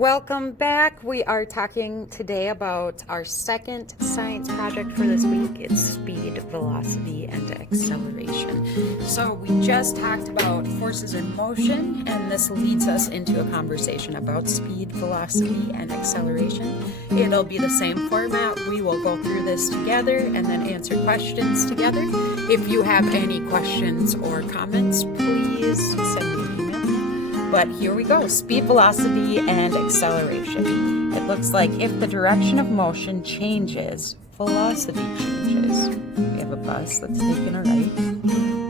Welcome back. We are talking today about our second science project for this week. It's speed, velocity, and acceleration. So we just talked about forces in motion, and this leads us into a conversation about speed, velocity, and acceleration. It'll be the same format. We will go through this together and then answer questions together. If you have any questions or comments, please send me an email. But here we go, speed, velocity, and acceleration. It looks like if the direction of motion changes, velocity changes. We have a bus that's taking a right.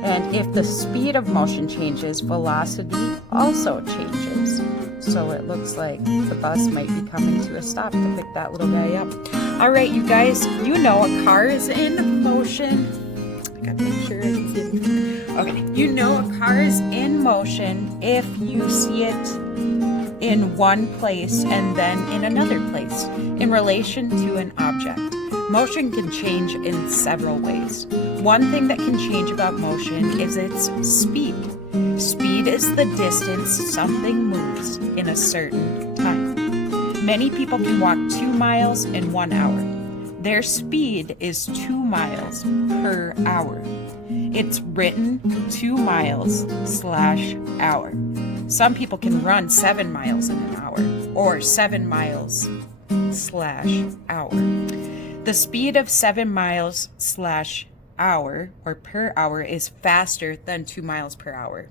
And if the speed of motion changes, velocity also changes. So it looks like the bus might be coming to a stop to pick that little guy up. All right, you guys, you know a car is in motion. I gotta make sure I can see it. Okay, you know a car is in motion if you see it in one place and then in another place in relation to an object. Motion can change in several ways. One thing that can change about motion is its speed. Speed is the distance something moves in a certain time. Many people can walk 2 miles in 1 hour. Their speed is 2 miles per hour. It's written 2 miles/hour. Some people can run 7 miles in an hour or 7 miles/hour. The speed of 7 miles/hour or per hour is faster than 2 miles per hour.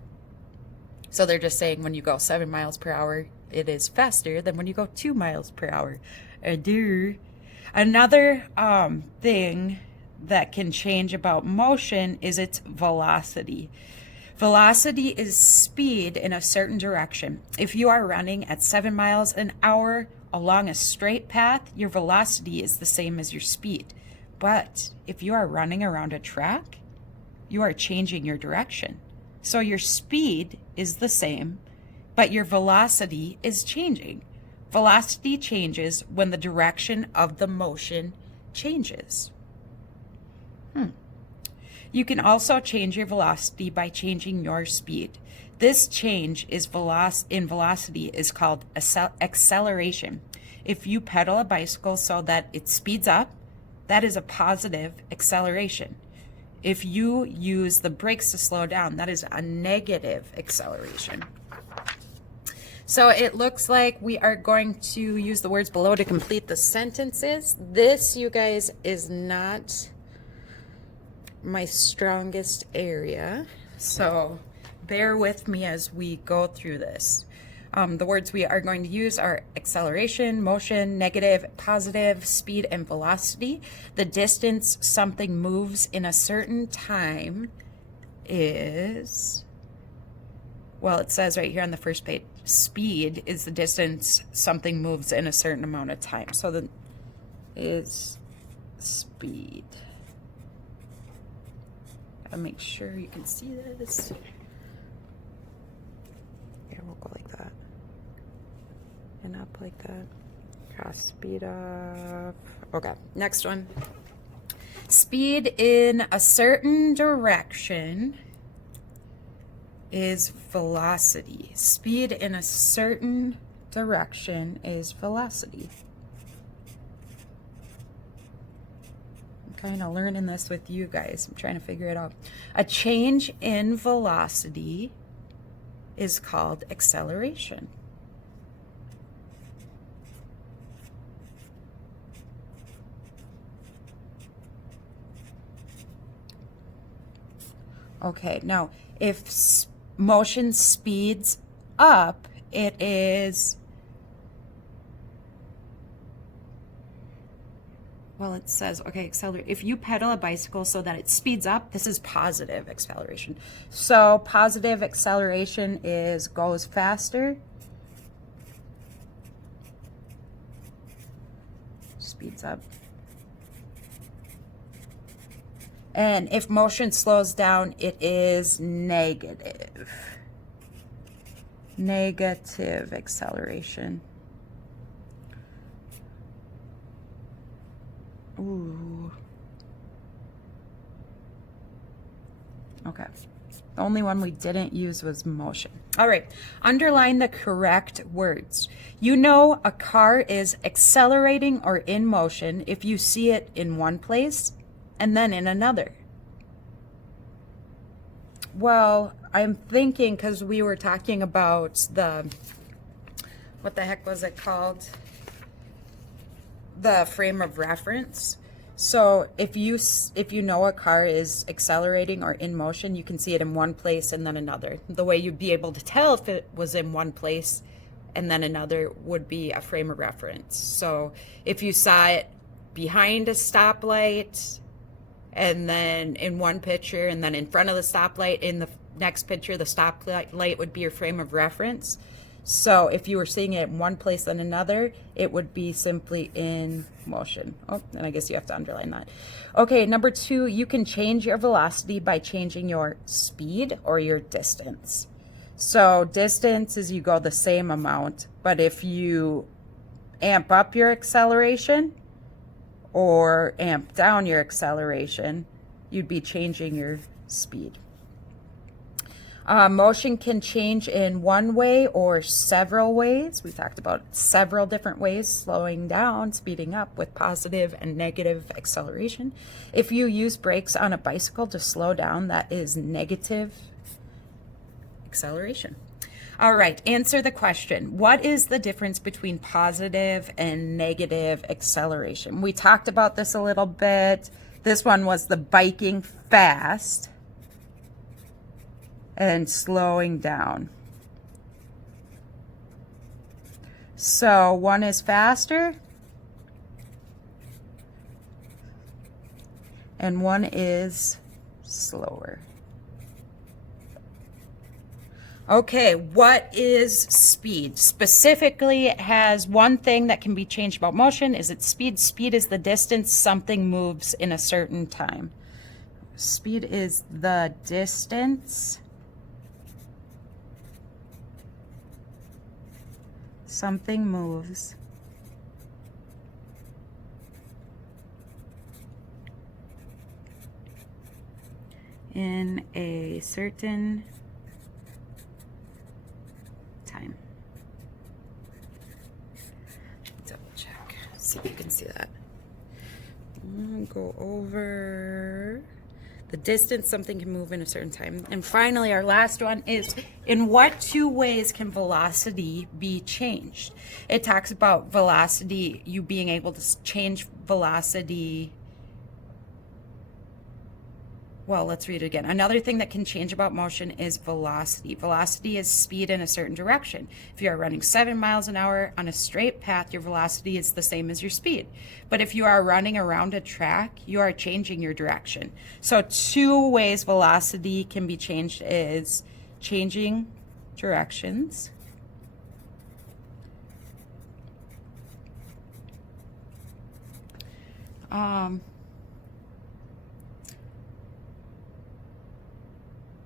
So they're just saying when you go 7 miles per hour, it is faster than when you go 2 miles per hour. Another thing that can change about motion is its velocity. Velocity is speed in a certain direction. If you are running at 7 miles an hour along a straight path, your velocity is the same as your speed. But if you are running around a track, you are changing your direction. So your speed is the same, but your velocity is changing. Velocity changes when the direction of the motion changes. You can also change your velocity by changing your speed. This change in velocity is called acceleration. If you pedal a bicycle so that it speeds up, that is a positive acceleration. If you use the brakes to slow down, that is a negative acceleration. So it looks like we are going to use the words below to complete the sentences. This, you guys, is not my strongest area, so bear with me as we go through this. The words we are going to use are acceleration, motion, negative, positive, speed, and velocity. The distance something moves in a certain time is, well, it says right here on the first page, speed is the distance something moves in a certain amount of time. So the is speed. Gotta make sure you can see this. Here, we'll go like that. And up like that. Cross speed up. Okay, next one. Speed in a certain direction is velocity. Speed in a certain direction is velocity. Kind of learning this with you guys. I'm trying to figure it out. A change in velocity is called acceleration. Okay, now if motion speeds up, it is, well, it says, okay, accelerate. If you pedal a bicycle so that it speeds up, this is positive acceleration. So positive acceleration goes faster, speeds up. And if motion slows down, it is negative. Negative acceleration. Ooh. Okay. The only one we didn't use was motion. All right, underline the correct words. You know a car is accelerating or in motion if you see it in one place and then in another. Well, I'm thinking, because we were talking about what the heck was it called? The frame of reference. So if you know a car is accelerating or in motion, you can see it in one place and then another. The way you'd be able to tell if it was in one place and then another would be a frame of reference. So if you saw it behind a stoplight and then in one picture and then in front of the stoplight, in the next picture the stoplight would be your frame of reference. So if you were seeing it in one place and another, it would be simply in motion. Oh, and I guess you have to underline that. Okay, number 2, you can change your velocity by changing your speed or your distance. So distance is you go the same amount, but if you amp up your acceleration or amp down your acceleration, you'd be changing your speed. Motion can change in one way or several ways. We talked about several different ways: slowing down, speeding up with positive and negative acceleration. If you use brakes on a bicycle to slow down, that is negative acceleration. All right, answer the question. What is the difference between positive and negative acceleration? We talked about this a little bit. This one was the biking fast and slowing down. So one is faster and one is slower. Okay, what is speed? Specifically, it has one thing that can be changed about motion. Is it speed? Speed is the distance something moves in a certain time. Speed is the distance something moves in a certain time. Double check, see if you can see that. Go over the distance something can move in a certain time. And finally, our last one is, in what 2 ways can velocity be changed? It talks about velocity, you being able to change velocity. Well, let's read it again. Another thing that can change about motion is velocity. Velocity is speed in a certain direction. If you are running 7 miles an hour on a straight path, your velocity is the same as your speed. But if you are running around a track, you are changing your direction. So 2 ways velocity can be changed is changing directions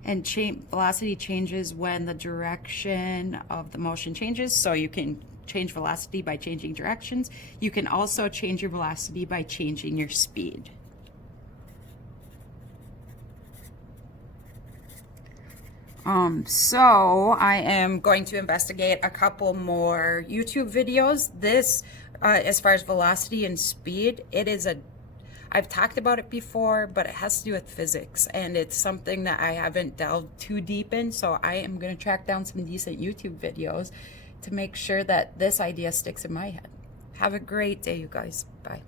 and velocity changes when the direction of the motion changes. So you can change velocity by changing directions. You can also change your velocity by changing your speed. So I am going to investigate a couple more YouTube videos. This, as far as velocity and speed, I've talked about it before, but it has to do with physics, and it's something that I haven't delved too deep in, so I am going to track down some decent YouTube videos to make sure that this idea sticks in my head. Have a great day, you guys. Bye.